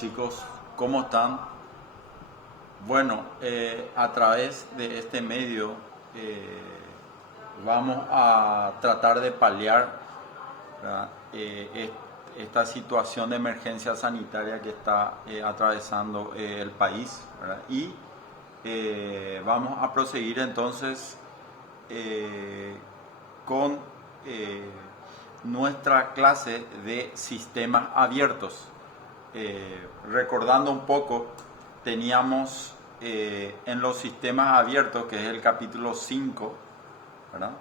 Chicos, ¿cómo están? Bueno, a través de este medio vamos a tratar de paliar, ¿verdad? Esta situación de emergencia sanitaria que está atravesando el país, ¿verdad? Y vamos a proseguir entonces con eh, nuestra clase de sistemas abiertos. Recordando un poco, teníamos en los sistemas abiertos, que es el capítulo 5, ¿verdad?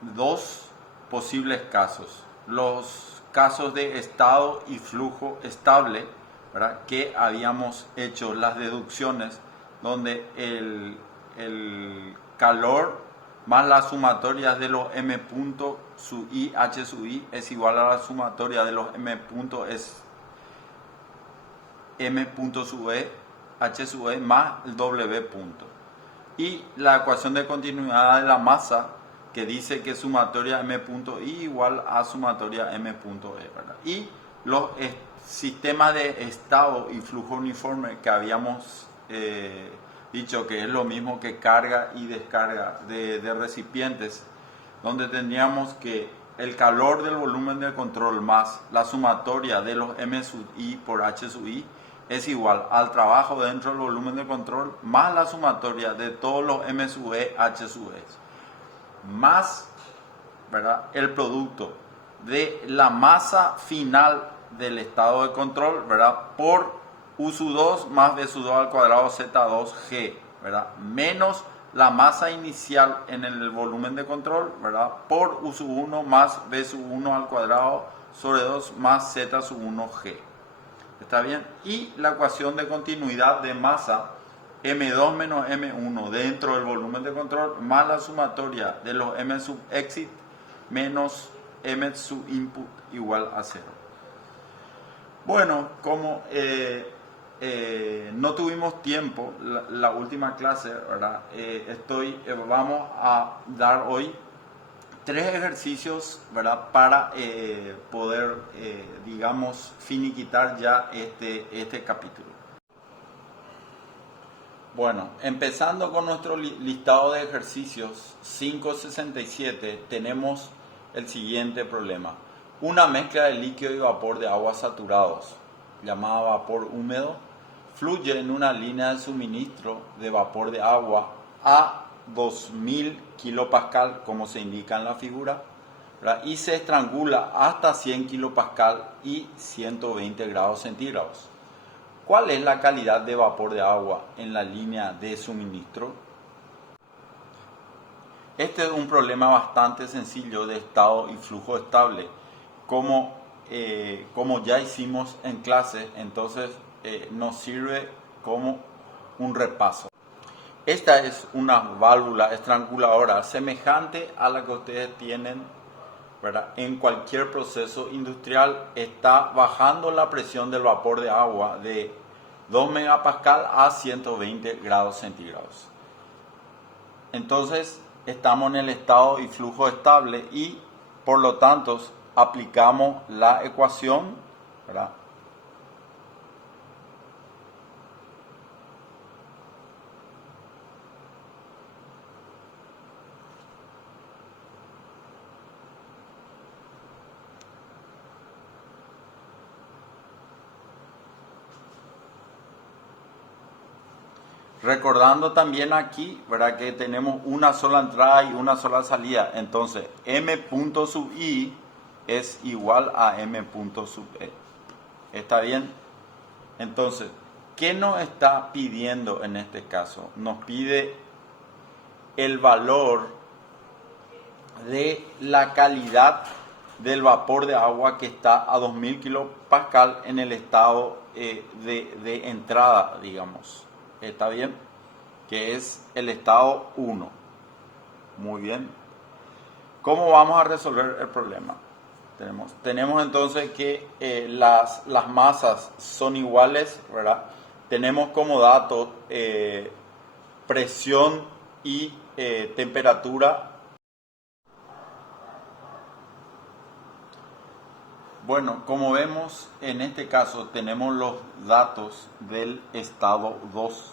Dos posibles casos. Los casos de estado y flujo estable, ¿verdad? Que habíamos hecho las deducciones donde el calor más la sumatoria de los m punto sub i h sub i es igual a la sumatoria de los m punto es m punto sub e h sub e más el w punto. Y la ecuación de continuidad de la masa que dice que sumatoria m punto i igual a sumatoria m punto e, ¿verdad? Y los sistemas de estado y flujo uniforme que habíamos dicho que es lo mismo que carga y descarga de recipientes, donde tendríamos que el calor del volumen de control más la sumatoria de los m sub i por h sub i es igual al trabajo dentro del volumen de control más la sumatoria de todos los m sub e, h sub e, más, ¿verdad?, el producto de la masa final del estado de control, ¿verdad?, por U sub 2 más B sub 2 al cuadrado Z2G, ¿verdad?, menos la masa inicial en el volumen de control, ¿verdad?, por U sub 1 más B sub 1 al cuadrado sobre 2 más Z sub 1G. ¿Está bien? Y la ecuación de continuidad de masa M2 menos M1 dentro del volumen de control más la sumatoria de los M sub exit menos M sub input igual a 0. Bueno, como no tuvimos tiempo la última clase, ¿verdad? Vamos a dar hoy 3 ejercicios, ¿verdad?, para poder, digamos, finiquitar ya este capítulo. Bueno, empezando con nuestro listado de ejercicios 5.67, tenemos el siguiente problema. Una mezcla de líquido y vapor de agua saturados, llamada vapor húmedo, fluye en una línea de suministro de vapor de agua a 2000 kilopascal, como se indica en la figura, ¿verdad?, y se estrangula hasta 100 kilopascal y 120 grados centígrados. ¿Cuál es la calidad de vapor de agua en la línea de suministro? Este es un problema bastante sencillo de estado y flujo estable, como ya hicimos en clase, entonces nos sirve como un repaso. Esta es una válvula estranguladora semejante a la que ustedes tienen, ¿verdad?, en cualquier proceso industrial. Está bajando la presión del vapor de agua de 2 megapascal a 120 grados centígrados. Entonces estamos en el estado y flujo estable y por lo tanto aplicamos la ecuación, ¿verdad?, recordando también aquí, ¿verdad?, que tenemos una sola entrada y una sola salida. Entonces, M punto sub I es igual a M punto sub E. ¿Está bien? Entonces, ¿qué nos está pidiendo en este caso? Nos pide el valor de la calidad del vapor de agua que está a 2000 kilopascal en el estado de entrada, digamos. ¿Está bien? Que es el estado 1. Muy bien. ¿Cómo vamos a resolver el problema? Tenemos entonces que las masas son iguales, ¿verdad? Tenemos como datos presión y temperatura. Bueno, como vemos, en este caso tenemos los datos del estado 2,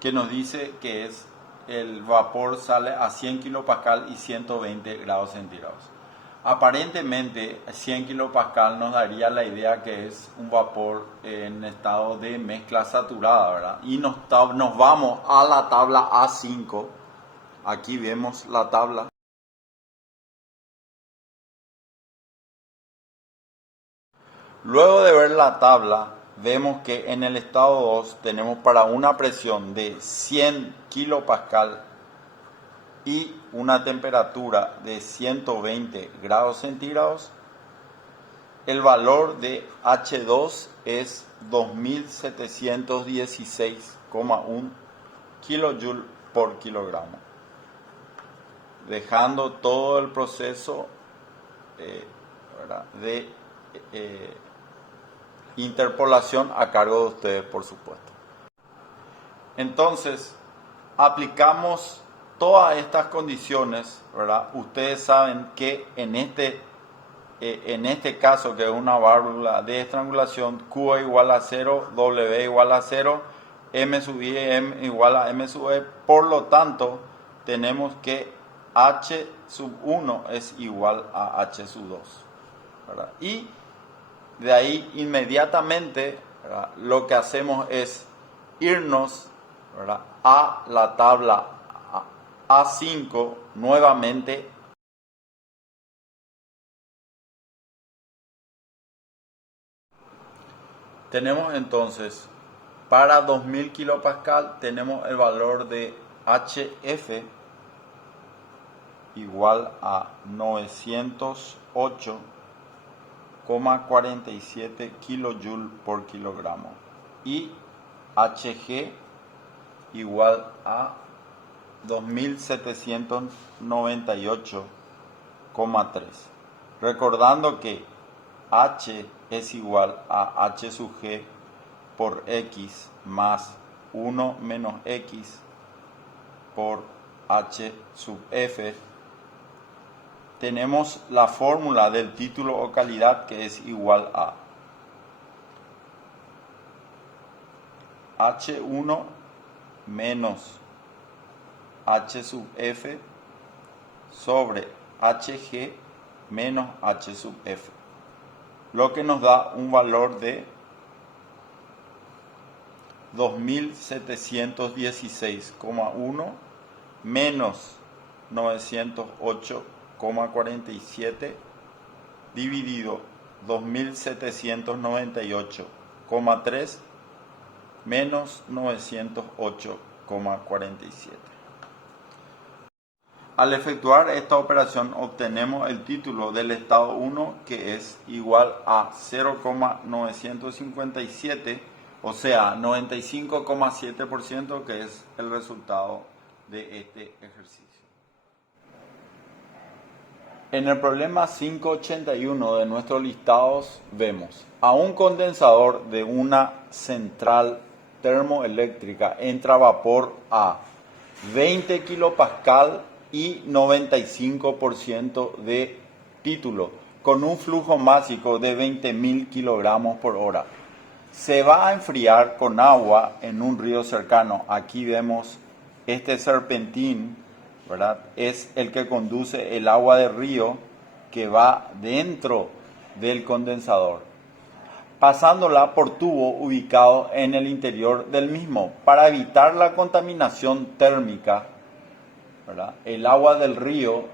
que nos dice que es el vapor sale a 100 kilopascal y 120 grados centígrados. Aparentemente 100 kilopascal nos daría la idea que es un vapor en estado de mezcla saturada, ¿verdad? Y nos vamos a la tabla A5. Aquí vemos la tabla. Luego de ver la tabla, vemos que en el estado 2 tenemos para una presión de 100 kilopascal y una temperatura de 120 grados centígrados, el valor de H2 es 2716,1 kilojoule por kilogramo, dejando todo el proceso de interpolación a cargo de ustedes, por supuesto. Entonces, aplicamos todas estas condiciones, ¿verdad? Ustedes saben que en este caso, que es una válvula de estrangulación, Q igual a 0, W igual a 0, M sub I M igual a M sub E, por lo tanto, tenemos que H sub 1 es igual a H sub 2, ¿verdad? Y de ahí inmediatamente, ¿verdad?, lo que hacemos es irnos, ¿verdad?, a la tabla A5 nuevamente. Tenemos entonces para 2000 kilopascal tenemos el valor de HF igual a 908,47 kilojoule por kilogramo y Hg igual a 2798,3. Recordando que H es igual a H sub G por X más 1 menos X por H sub F, tenemos la fórmula del título o calidad, que es igual a H1 menos H sub F sobre Hg menos H sub F, lo que nos da un valor de 2716,1 menos 908,47 dividido 2798,3 menos 908,47. Al efectuar esta operación obtenemos el título del estado 1, que es igual a 0,957, o sea, 95,7%, que es el resultado de este ejercicio. En el problema 581 de nuestros listados vemos a un condensador de una central termoeléctrica entra vapor a 20 kilopascal y 95% de título, con un flujo másico de 20.000 kilogramos por hora. Se va a enfriar con agua en un río cercano. Aquí vemos este serpentín, ¿verdad? Es el que conduce el agua del río que va dentro del condensador, pasándola por tubo ubicado en el interior del mismo. Para evitar la contaminación térmica, ¿verdad?, el agua del río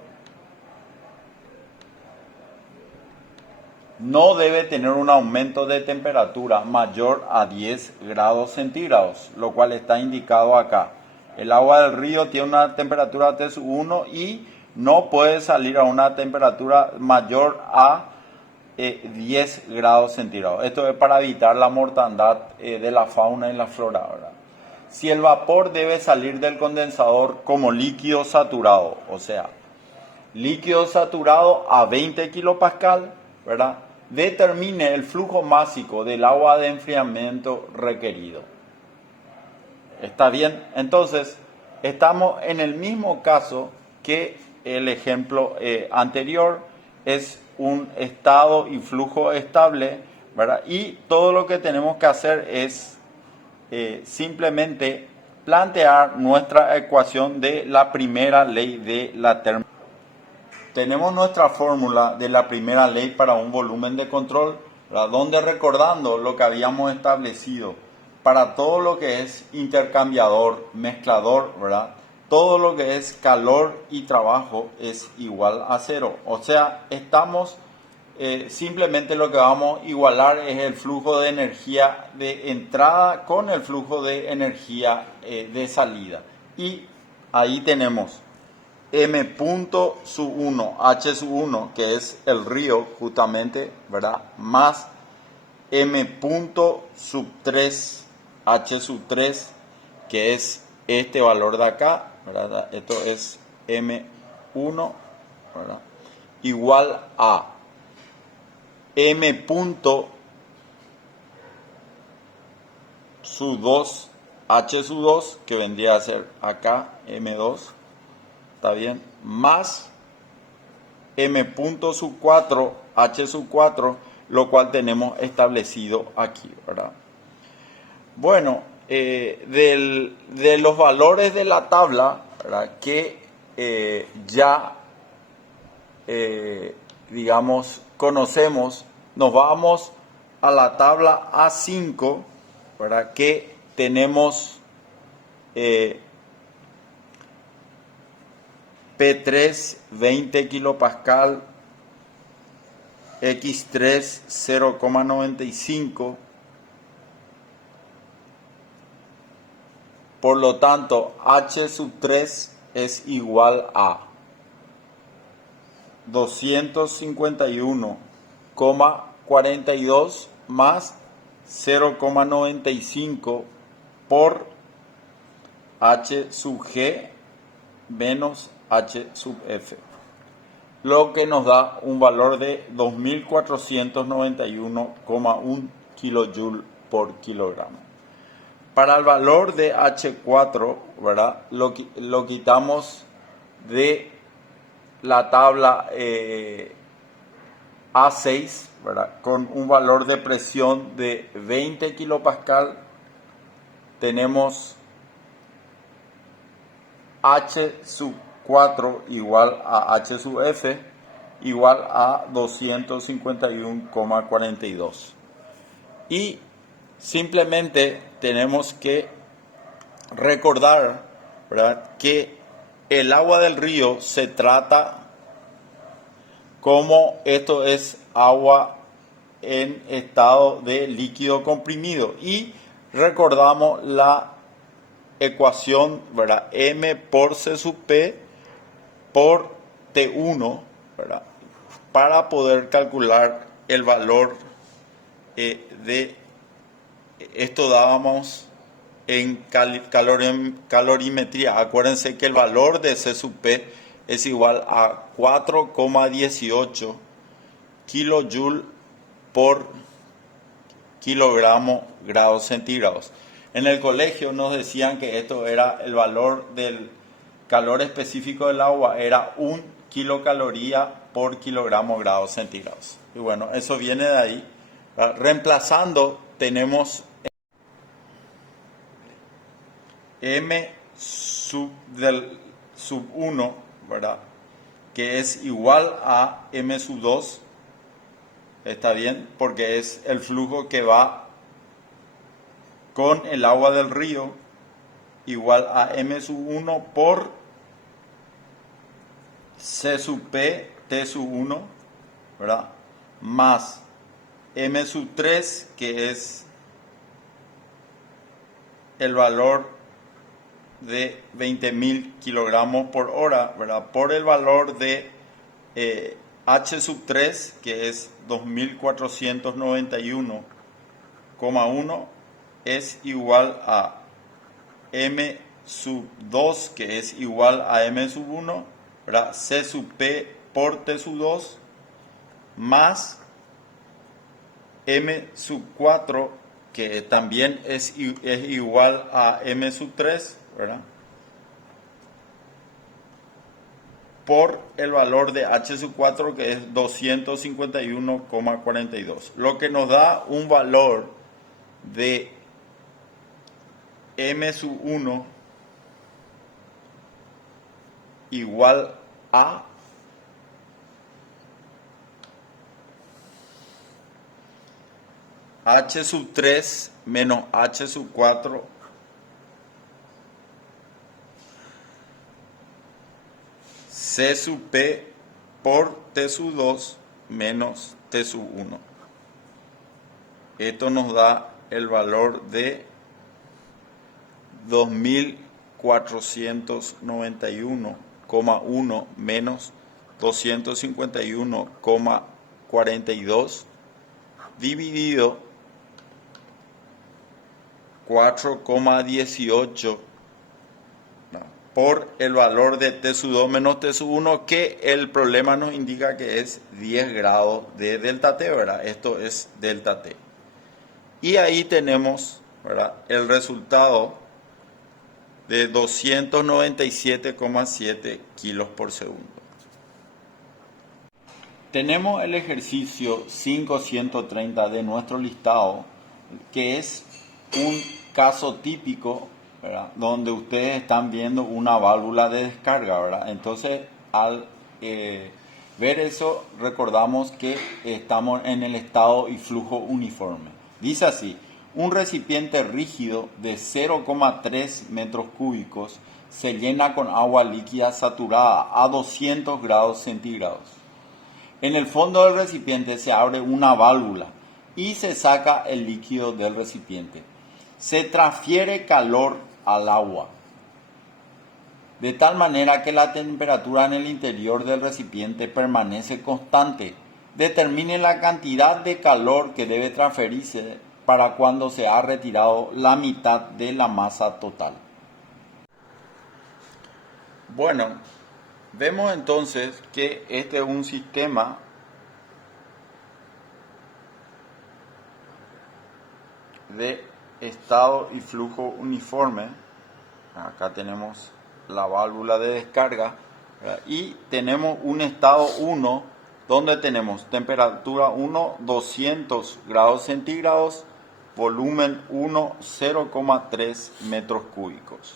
no debe tener un aumento de temperatura mayor a 10 grados centígrados, lo cual está indicado acá. El agua del río tiene una temperatura T1 y no puede salir a una temperatura mayor a 10 grados centígrados. Esto es para evitar la mortandad de la fauna y la flora, ¿verdad? Si el vapor debe salir del condensador como líquido saturado, o sea, líquido saturado a 20 kilopascal, ¿verdad?, determine el flujo másico del agua de enfriamiento requerido. ¿Está bien? Entonces, estamos en el mismo caso que el ejemplo anterior. Es un estado y flujo estable, ¿verdad? Y todo lo que tenemos que hacer es simplemente plantear nuestra ecuación de la primera ley de la termodinámica. Tenemos nuestra fórmula de la primera ley para un volumen de control, ¿verdad? Donde, recordando lo que habíamos establecido para todo lo que es intercambiador, mezclador, ¿verdad? Todo lo que es calor y trabajo es igual a cero. O sea, simplemente lo que vamos a igualar es el flujo de energía de entrada con el flujo de energía de salida. Y ahí tenemos M punto sub 1, H sub 1, que es el río justamente, ¿verdad? Más M punto sub 3, H sub 3, que es este valor de acá, ¿verdad? Esto es M1, ¿verdad? Igual a M punto sub 2, H sub 2, que vendría a ser acá M2, ¿está bien? Más M punto sub 4, H sub 4, lo cual tenemos establecido aquí, ¿verdad? Bueno, de los valores de la tabla, ¿verdad? Que ya, digamos, conocemos, nos vamos a la tabla A5, ¿verdad? Que tenemos P3 20 kilopascal, X3 0,95. Por lo tanto, H sub 3 es igual a 251,42 más 0,95 por H sub G menos H sub F, lo que nos da un valor de 2491,1 kJ por kilogramo. Para el valor de H4, ¿verdad? Lo quitamos de la tabla A6, ¿verdad? Con un valor de presión de 20 kilopascal, tenemos H sub 4 igual a H sub F igual a 251,42. Y simplemente tenemos que recordar, ¿verdad?, que el agua del río se trata como esto es agua en estado de líquido comprimido. Y recordamos la ecuación, ¿verdad?, M por C sub P por T1, ¿verdad?, para poder calcular el valor de esto dábamos en calorimetría. Acuérdense que el valor de C sub P es igual a 4,18 kilojoule por kilogramo grados centígrados. En el colegio nos decían que esto era el valor del calor específico del agua, era 1 kilocaloría por kilogramo grados centígrados. Y bueno, eso viene de ahí. Reemplazando, tenemos M sub 1, ¿verdad?, que es igual a M sub 2, está bien, porque es el flujo que va con el agua del río, igual a M sub 1 por C sub P, T sub 1, ¿verdad?, más M sub 3, que es el valor de 20.000 kilogramos por hora, ¿verdad?, por el valor de H sub 3, que es 2491,1, es igual a M sub 2, que es igual a M sub 1, ¿verdad?, C sub P por T sub 2, más M sub 4, que también es igual a M sub 3, ¿verdad?, por el valor de H sub 4 que es 251,42, lo que nos da un valor de M sub 1 igual a H sub 3 menos H sub 4 C sub P por T sub 2 menos T sub 1. Esto nos da el valor de 2491,1 menos 251,42 dividido 4,18 por el valor de T sub 2 menos T sub 1, que el problema nos indica que es 10 grados de delta T, ¿verdad? Esto es delta T. Y ahí tenemos, ¿verdad?, el resultado de 297,7 kilos por segundo. Tenemos el ejercicio 530 de nuestro listado, que es un caso típico, ¿verdad?, donde ustedes están viendo una válvula de descarga, ¿verdad? Entonces, al ver eso, recordamos que estamos en el estado y flujo uniforme. Dice así: un recipiente rígido de 0,3 metros cúbicos se llena con agua líquida saturada a 200 grados centígrados. En el fondo del recipiente se abre una válvula y se saca el líquido del recipiente. Se transfiere calor al agua, de tal manera que la temperatura en el interior del recipiente permanece constante. Determine la cantidad de calor que debe transferirse para cuando se ha retirado la mitad de la masa total. Bueno, vemos entonces que este es un sistema de estado y flujo uniforme. Acá tenemos la válvula de descarga, ¿verdad?, y tenemos un estado 1 donde tenemos temperatura 1, 200 grados centígrados, volumen 1, 0,3 metros cúbicos.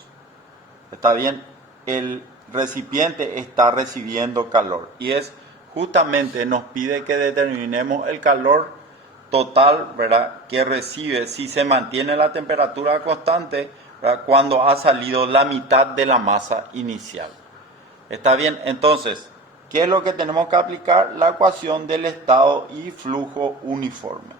¿Está bien? El recipiente está recibiendo calor y es justamente, nos pide que determinemos el calor total, ¿verdad?, que recibe si se mantiene la temperatura constante, ¿verdad?, cuando ha salido la mitad de la masa inicial. ¿Está bien? Entonces, ¿qué es lo que tenemos que aplicar? La ecuación del estado y flujo uniforme.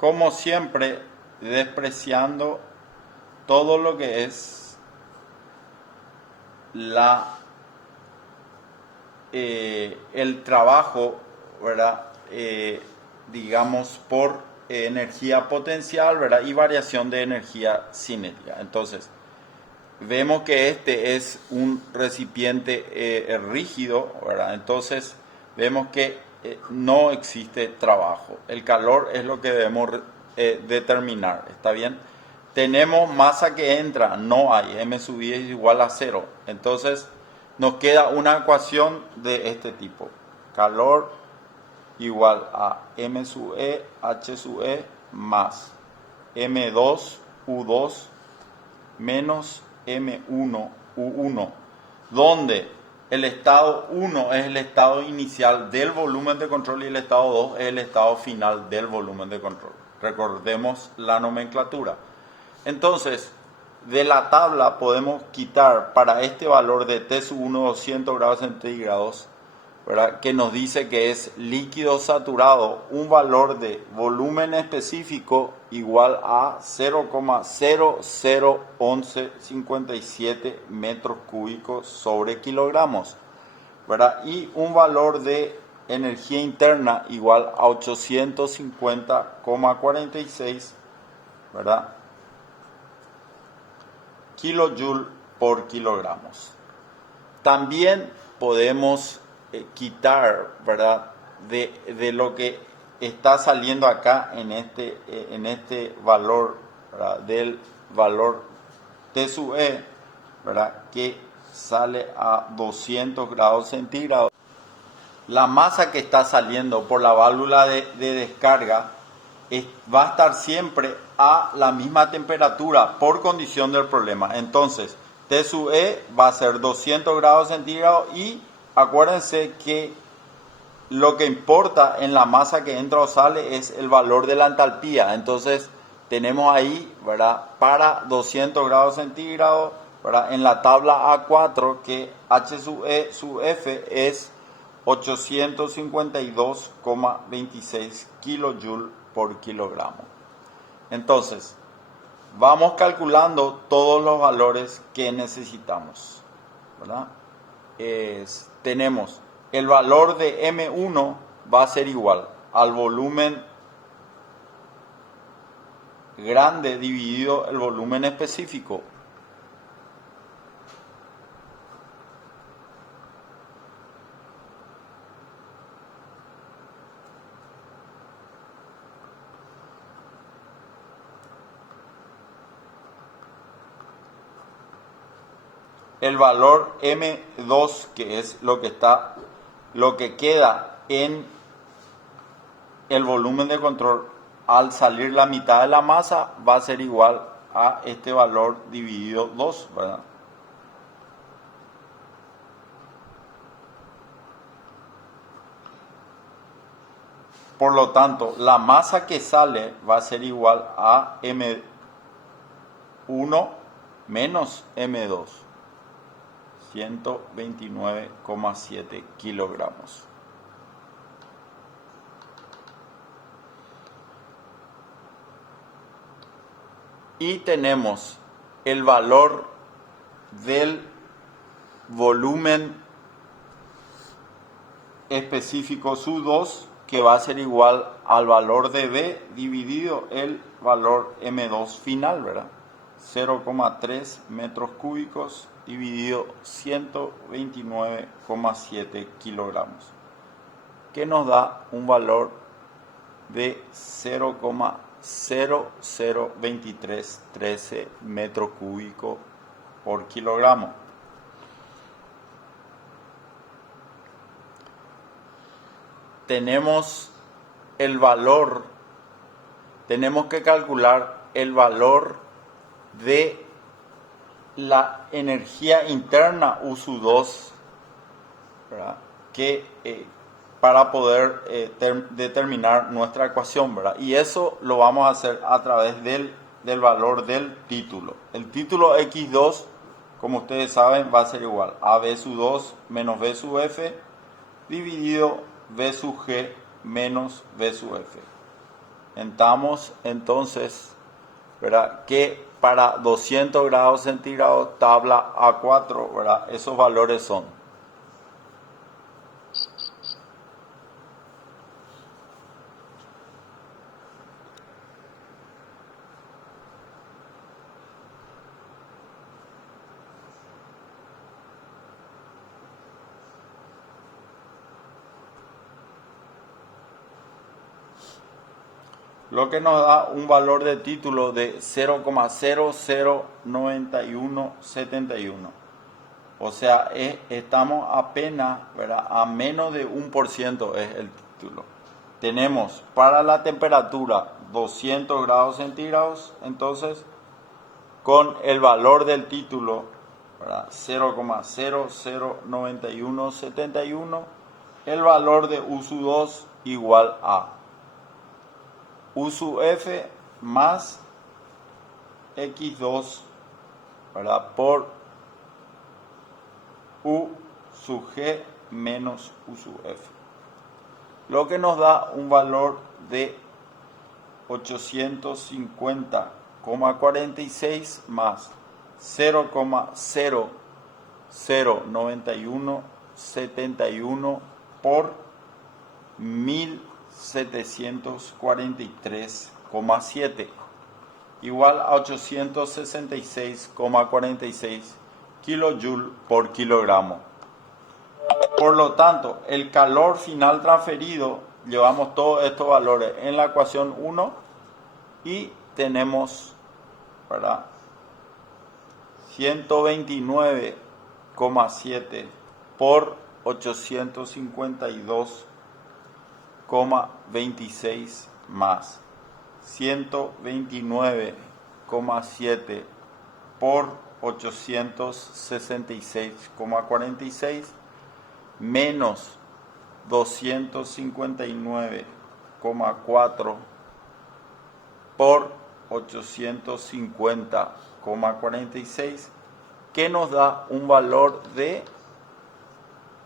Como siempre, despreciando todo lo que es el trabajo, ¿verdad?, digamos, por energía potencial, ¿verdad?, y variación de energía cinética. Entonces, vemos que este es un recipiente rígido, ¿verdad? Entonces, vemos que no existe trabajo. El calor es lo que debemos determinar, ¿está bien? Tenemos masa que entra, no hay, M sub I es igual a 0. Entonces, nos queda una ecuación de este tipo: calor igual a M sub E, H sub E más M2, U2 menos M1, U1, donde el estado 1 es el estado inicial del volumen de control y el estado 2 es el estado final del volumen de control. Recordemos la nomenclatura. Entonces, de la tabla podemos quitar para este valor de T sub 1 200 grados centígrados, ¿verdad?, que nos dice que es líquido saturado, un valor de volumen específico igual a 0,001157 metros cúbicos sobre kilogramos, ¿verdad?, y un valor de energía interna igual a 850,46, ¿verdad?, kilojoule por kilogramos. También podemos quitar, ¿verdad?, de lo que está saliendo acá en este valor, ¿verdad?, del valor T sub E, ¿verdad?, que sale a 200 grados centígrados. La masa que está saliendo por la válvula de descarga va a estar siempre a la misma temperatura por condición del problema. Entonces, T sub E va a ser 200 grados centígrados y acuérdense que lo que importa en la masa que entra o sale es el valor de la entalpía. Entonces, tenemos ahí, ¿verdad?, para 200 grados centígrados, ¿verdad?, en la tabla A4 que H sub E sub F es 852,26 kilojoules por kilogramo. Entonces, vamos calculando todos los valores que necesitamos, ¿verdad? Tenemos el valor de M1 va a ser igual al volumen grande dividido el volumen específico. El valor M2, que es lo que queda en el volumen de control al salir la mitad de la masa, va a ser igual a este valor dividido 2, ¿verdad? Por lo tanto, la masa que sale va a ser igual a M1 menos M2. 129,7 kilogramos. Y tenemos el valor del volumen específico SU2, que va a ser igual al valor de B dividido el valor M2 final, ¿verdad? 0,3 metros cúbicos dividido 129,7 kilogramos, que nos da un valor de 0,002313 metros cúbicos por kilogramo. Tenemos que calcular el valor de la energía interna U2, ¿verdad?, para poder determinar nuestra ecuación, ¿verdad? Y eso lo vamos a hacer a través del valor del título. El título X2, como ustedes saben, va a ser igual a B sub 2 menos B sub F dividido B sub G menos B sub F. Entonces, ¿verdad?, que para 200 grados centígrados, tabla A4, ¿verdad?, esos valores son lo que nos da un valor de título de 0,009171. O sea, estamos apenas, ¿verdad?, a menos de 1% es el título. Tenemos para la temperatura 200 grados centígrados, entonces con el valor del título, 0,009171, el valor de U2 igual a U sub F más X2, ¿verdad?, por U sub G menos U sub F, lo que nos da un valor de 850,46 más 0,009171 por 1743,7 igual a 866,46 kilojoules por kilogramo. Por lo tanto, el calor final transferido, llevamos todos estos valores en la ecuación 1 y tenemos, ¿verdad?, 129,7 por 852,26 más 129,7 por 866,46 menos 259,4 por 850,46, que nos da un valor de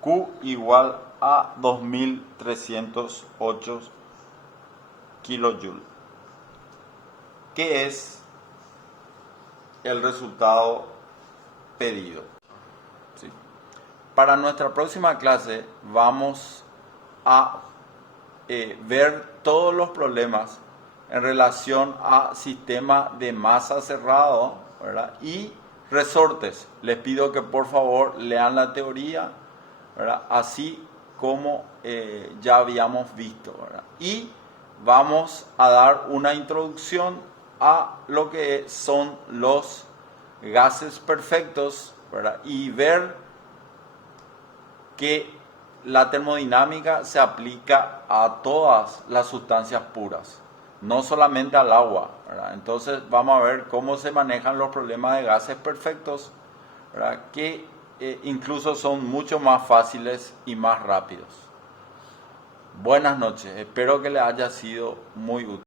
Q igual a 2308 kilojoules, que es el resultado pedido. ¿Sí? Para nuestra próxima clase vamos a ver todos los problemas en relación a sistema de masa cerrado, ¿verdad?, y resortes. Les pido que por favor lean la teoría, ¿verdad?, así como ya habíamos visto, ¿verdad? Y vamos a dar una introducción a lo que son los gases perfectos, ¿verdad?, y ver que la termodinámica se aplica a todas las sustancias puras, no solamente al agua, ¿verdad? Entonces vamos a ver cómo se manejan los problemas de gases perfectos, ¿verdad?, que incluso son mucho más fáciles y más rápidos. Buenas noches, espero que les haya sido muy útil.